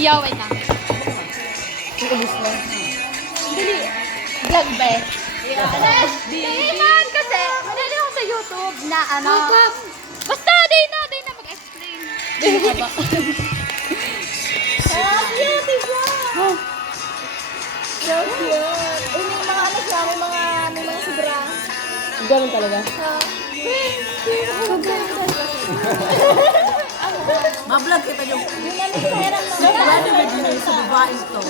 Yo, wait lang. Ubus na. Dili. Vlog ba? Di man kasi. Manali ako sa YouTube na ano. Basta, day na mag-explain. Hindi ka ba? Cute siya. So cute. Uy, may mga ano siya, may mga sobra. Ganun talaga. Ma-vlog kita yung Yung namin pera mo. brand video sa babae ito.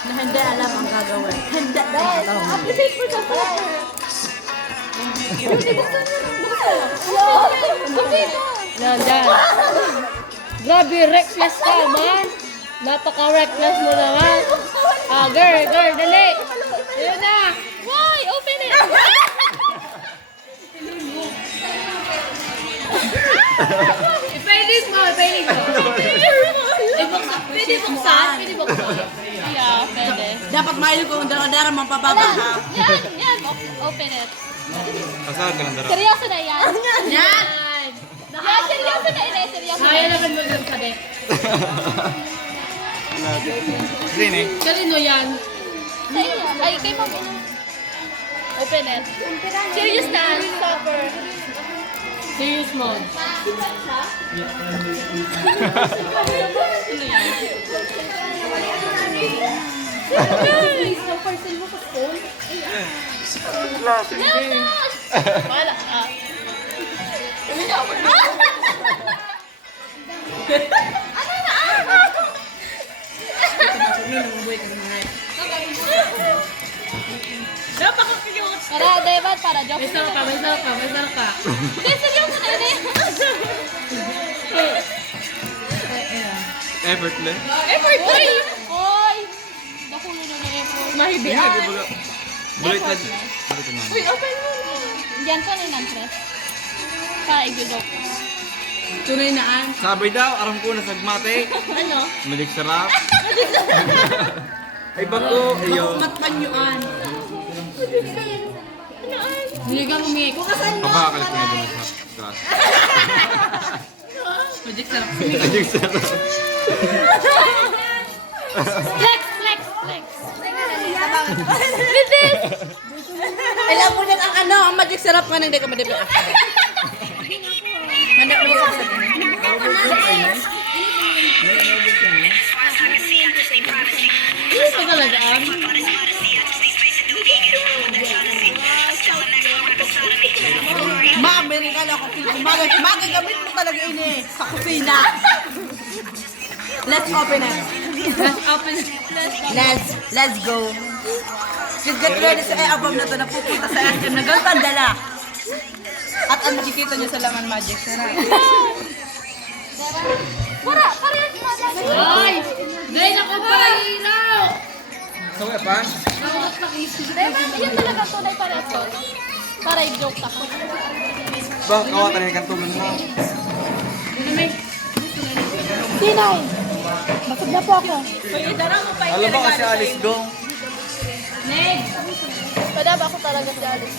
Na hindi alam ang gagawin. Hindi alam. Appreciate mo siya pa. Yan, yan. Grabe, reckless ka, man. Napaka-reckless mo naman. Ah, girl, dali. Ayun na. Why? Open it! Ipainit mo. Pwede buksan. Yeah, pwede. Dapat mailo ko ang dara-dara mapababa ha. Yan. Open it. Asahan ka ng dara. Seryoso na yan. Yan! Yan, seryoso na ina. Seryoso na. Kaya naman mo yung sabi. Sini. Kanino yan? Sa iyo. Ay, kay ma'am. Open it. Serious na. Stopper. Serious mode. Stopper, send mo sa phone. Wala. Para, diba? Para joke. May sarap ka. Hindi, seryoso na ina. Effortless. Effort na yun. Oy! Nakulo na ng effort. Mahibian. Bulit na. Bulit na. Uy, open mo na. Diyan ko na yung stress. Para i-joke. Tunay naan. Sabay daw, aram ko na sagmate. Ano? Malik sarap. Ay bako, iyo. Matpanyuan. Hindi ka humingi. Kung kasan mo. Pabakalit ko na doon sa grass. Magic sarap. Ayun sarap. Flex! With this! Alam mo lang ang ano, ang magic sarap nga nang hindi ka madibig. Mandak mo sa Ano sa galagaan? Ma-American ako. Magagamit mo talaga ini sa kusina. Let's open it. Let's go. Get ready sa album na to na pupunta sa SM na gantang dala. At ang makikita nyo sa laman magic. Sarap. Para yan mo. Ay! Dahil ako para ilaw! So, pan? Diba? Yan talaga tunay para ito. Para i-joke ako. Ba, kawatan yung kantuman mo. Tinay! Bakit na po ako? Alam ba kasi alis dong? Neg! Pada ba ako talaga si Alice?